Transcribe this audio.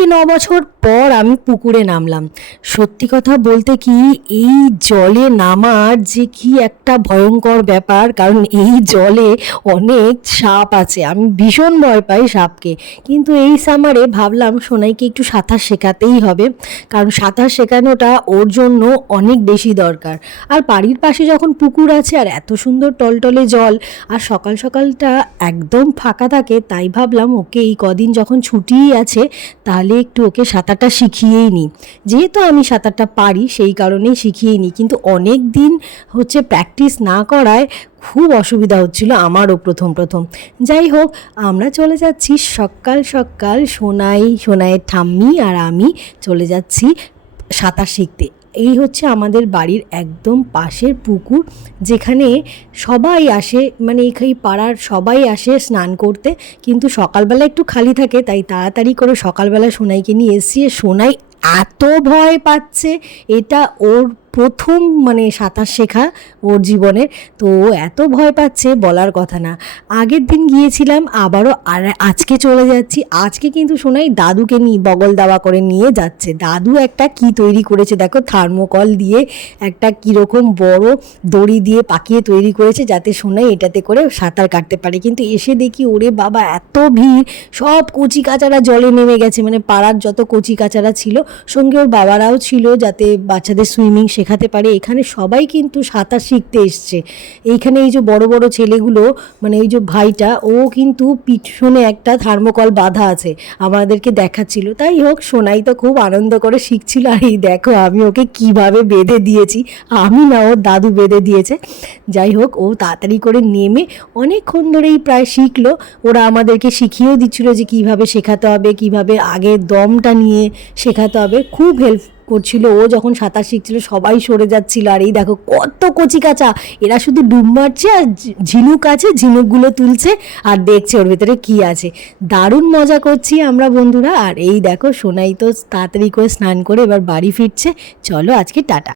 থেকে 9 বছর পর আমি পুকুরে নামলাম। সত্যি কথা বলতে কি, এই জলে নামার যে কি একটা ভয়ঙ্কর ব্যাপার, কারণ এই জলে অনেক সাপ আছে। আমি ভীষণ ভয় পাই সাপকে। কিন্তু এই সামারে ভাবলাম সোনাইকে একটু সাঁতার শেখাতেই হবে, কারণ সাঁতার শেখানোটা ওর জন্য অনেক বেশি দরকার। আর বাড়ির পাশে যখন পুকুর আছে আর এত সুন্দর টলটলে জল, আর সকাল সকালটা একদম ফাঁকা থাকে, তাই ভাবলাম ওকে এই কদিন যখন ছুটিই আছে তাহলে একটু ওকে সাঁতারটা শিখিয়েই নিই। যেহেতু আমি সাঁতারটা পারি সেই কারণেই শিখিয়ে নিই, কিন্তু অনেক দিন হচ্ছে প্র্যাকটিস না করায় খুব অসুবিধা হচ্ছিল আমারও প্রথম প্রথম। যাই হোক, আমরা চলে যাচ্ছি সকাল সকাল, সোনাইয়ের ঠাম্মি আর আমি চলে যাচ্ছি সাঁতার শিখতে। এই হচ্ছে আমাদের বাড়ির একদম পাশের পুকুর, যেখানে সবাই আসে, মানে এই পাড়ার সবাই আসে স্নান করতে। কিন্তু সকালবেলা একটু খালি থাকে, তাই তাড়াতাড়ি করে সকালবেলা সোনাইকে নিয়ে এসেছি। সোনাই এত ভয় পাচ্ছে, এটা ওর প্রথম মানে সাঁতার শেখা ওর জীবনের, তো ও এত ভয় পাচ্ছে বলার কথা না। আগের দিন গিয়েছিলাম, আবারও আর আজকে চলে যাচ্ছি। আজকে কিন্তু সোনাই দাদুকে বগল দাওয়া করে নিয়ে যাচ্ছে। দাদু একটা কি তৈরি করেছে দেখো, থার্মোকল দিয়ে একটা কীরকম বড় দড়ি দিয়ে পাকিয়ে তৈরি করেছে, যাতে সোনাই এটাতে করে সাঁতার কাটতে পারে। কিন্তু এসে দেখি ওরে বাবা, এত ভিড়, সব কচি কাচারা জলে নেমে গেছে, মানে পাড়ার যত কচি কাচারা ছিল, সঙ্গে ওর বাবারাও ছিল, যাতে বাচ্চাদের সুইমিং শেখাতে পারে। এখানে সবাই কিন্তু সাঁতার শিখতে এসছে। এইখানে এই যে বড় বড় ছেলেগুলো, মানে এই যে ভাইটা, ও কিন্তু পিছনে একটা থার্মোকল বাঁধা আছে, আমাদেরকে দেখাচ্ছিল। তাই হোক, সোনাই তো খুব আনন্দ করে শিখছিল। আর এই দেখো আমি ওকে কিভাবে বেঁধে দিয়েছি, আমি না, ওর দাদু বেঁধে দিয়েছে। যাই হোক, ও তাড়াতাড়ি করে নেমে অনেকক্ষণ ধরেই প্রায় শিখলো। ওরা আমাদেরকে শিখিয়েও দিচ্ছিল যে কিভাবে শেখাতে হবে, কিভাবে আগে দমটা নিয়ে শেখাতে হবে। খুব হেল্প করছিল। ও যখন সাঁতার শিখছিল সবাই সরে যাচ্ছিল। আর এই দেখো কত কচি কাঁচা, এরা শুধু ডুব মারছে আর ঝিনুক আছে, ঝিনুকগুলো তুলছে আর দেখছে ওর ভেতরে কি আছে। দারুণ মজা করছি আমরা বন্ধুরা। আর এই দেখো সোনাই তো তাড়াতাড়ি করে স্নান করে এবার বাড়ি ফিরছে। চলো আজকে টাটা।